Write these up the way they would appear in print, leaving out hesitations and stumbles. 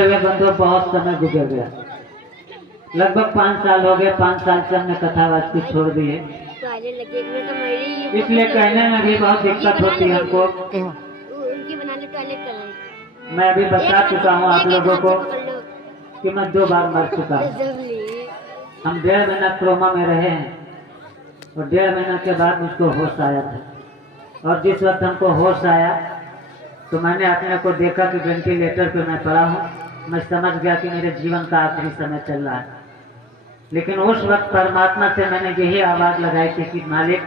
बंधु बहुत समय गुजर गया, लगभग 5 साल हो गए। 5 साल से हमने कथावाद को छोड़ दी है, इसलिए कहने में भी बहुत दिक्कत होती है हमको। मैं अभी बता चुका हूँ आप लोगों को कि मैं 2 बार मर चुका हूँ। हम 1.5 महीना कोमा में रहे हैं और 1.5 महीना के बाद मुझको होश आया था। और जिस वक्त हमको होश आया तो मैंने अपने को देखा कि वेंटिलेटर पे मैं पड़ा हूँ। मैं समझ गया कि मेरे जीवन का आखिरी समय चल रहा है। लेकिन उस वक्त परमात्मा से मैंने यही आवाज लगाई थी कि मालिक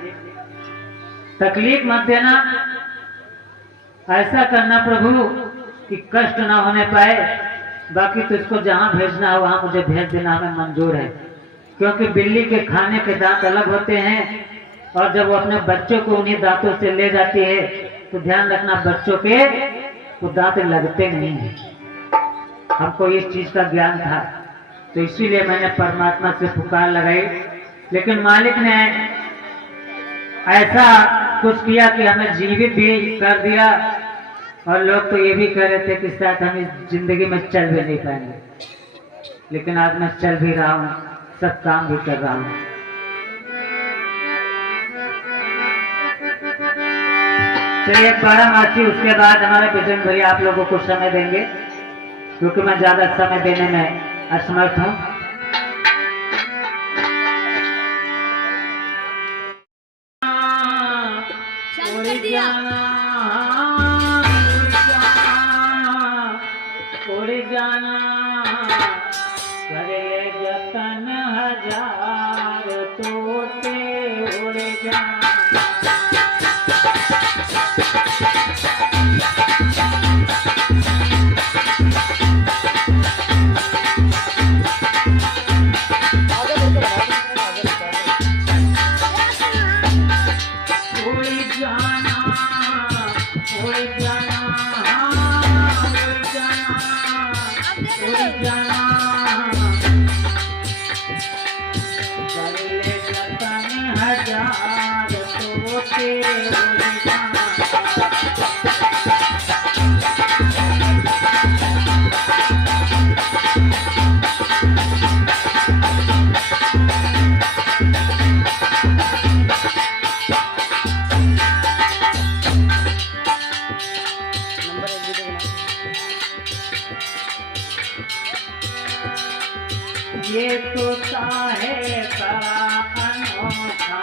तकलीफ मत देना, ऐसा करना प्रभु कि कष्ट ना होने पाए, बाकी तुझको जहां भेजना हो वहां मुझे भेज देना, हमें मंजूर है। क्योंकि बिल्ली के खाने के दांत अलग होते हैं और जब वो अपने बच्चों को उन्हीं दांतों से ले जाती है तो ध्यान रखना बच्चों के वो दांत लगते नहीं हैं। हमको इस चीज का ज्ञान था, तो इसीलिए मैंने परमात्मा से पुकार लगाई। लेकिन मालिक ने ऐसा कुछ किया कि हमें जीवित भी कर दिया और लोग तो ये भी कह रहे थे कि शायद हम इस जिंदगी में चल भी नहीं पाएंगे। लेकिन आज मैं चल भी रहा हूँ, सब काम भी कर रहा हूँ। चलिए बारामासी, उसके बाद हमारे बजरंग भैया आप लोगों को समय देंगे, क्योंकि मैं ज्यादा समय देने में असमर्थ हूँ। उड़ जाना करे जतन हजार तोते उड़ जाना। ये तो चाहे का अनोखा,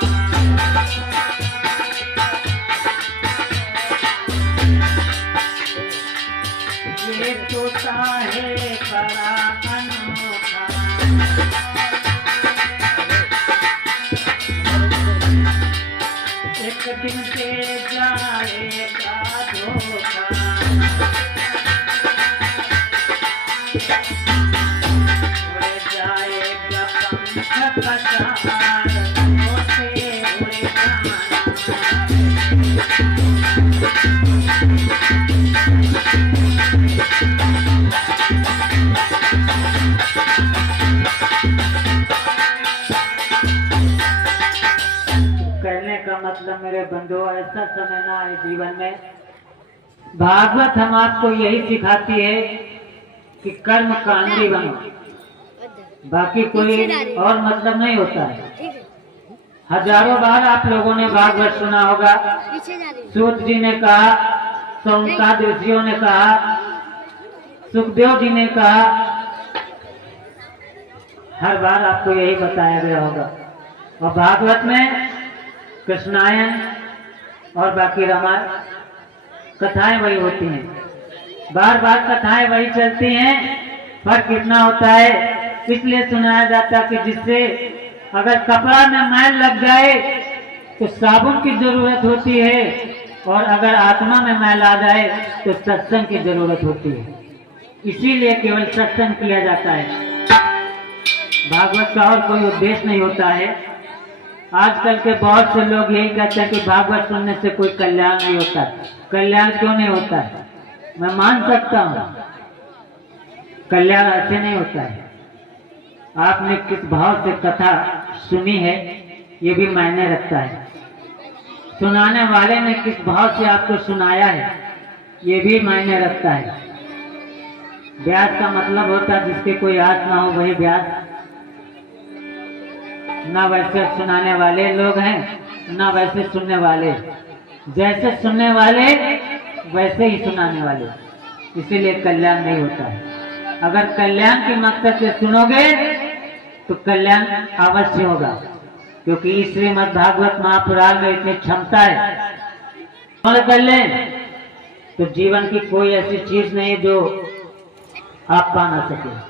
ये तो चाहे बड़ा अनोखा, एक दिन से जाएगा धोखा। कहने का मतलब मेरे बंधु, ऐसा समय ना आए जीवन में। भागवत हम आपको यही सिखाती है कि कर्म कांडी बनो, बाकी कोई और मतलब नहीं होता है। हजारों बार आप लोगों ने भागवत सुना होगा। सूत जी ने कहा, सौनकादि ऋषियों ने कहा, सुखदेव जी ने कहा, हर बार आपको यही बताया गया होगा। और भागवत में कृष्णायन और बाकी रामायण कथाएं वही होती हैं, बार बार कथाएं वही चलती हैं। फर्क कितना होता है, इसलिए सुनाया जाता कि जिससे अगर कपड़ा में मैल लग जाए तो साबुन की जरूरत होती है, और अगर आत्मा में मैल आ जाए तो सत्संग की जरूरत होती है। इसीलिए केवल सत्संग किया जाता है, भागवत का और कोई उद्देश्य नहीं होता है। आजकल के बहुत से लोग यही कहते हैं कि भागवत सुनने से कोई कल्याण नहीं होता। कल्याण क्यों नहीं होता है? मैं मान सकता हूँ, कल्याण ऐसे नहीं होता है। आपने किस भाव से कथा सुनी है ये भी मायने रखता है। सुनाने वाले ने किस भाव से आपको सुनाया है ये भी मायने रखता है। व्यास का मतलब होता है जिसके कोई आस ना हो वही व्यास। ना वैसे सुनाने वाले लोग हैं ना वैसे सुनने वाले, जैसे सुनने वाले वैसे ही सुनाने वाले, इसीलिए कल्याण नहीं होता है। अगर कल्याण के मकसद से सुनोगे तो कल्याण अवश्य होगा, क्योंकि इस श्रीमद् भागवत महापुराण में इतनी क्षमता है। और कर लें तो जीवन की कोई ऐसी चीज नहीं जो आप पा ना सके।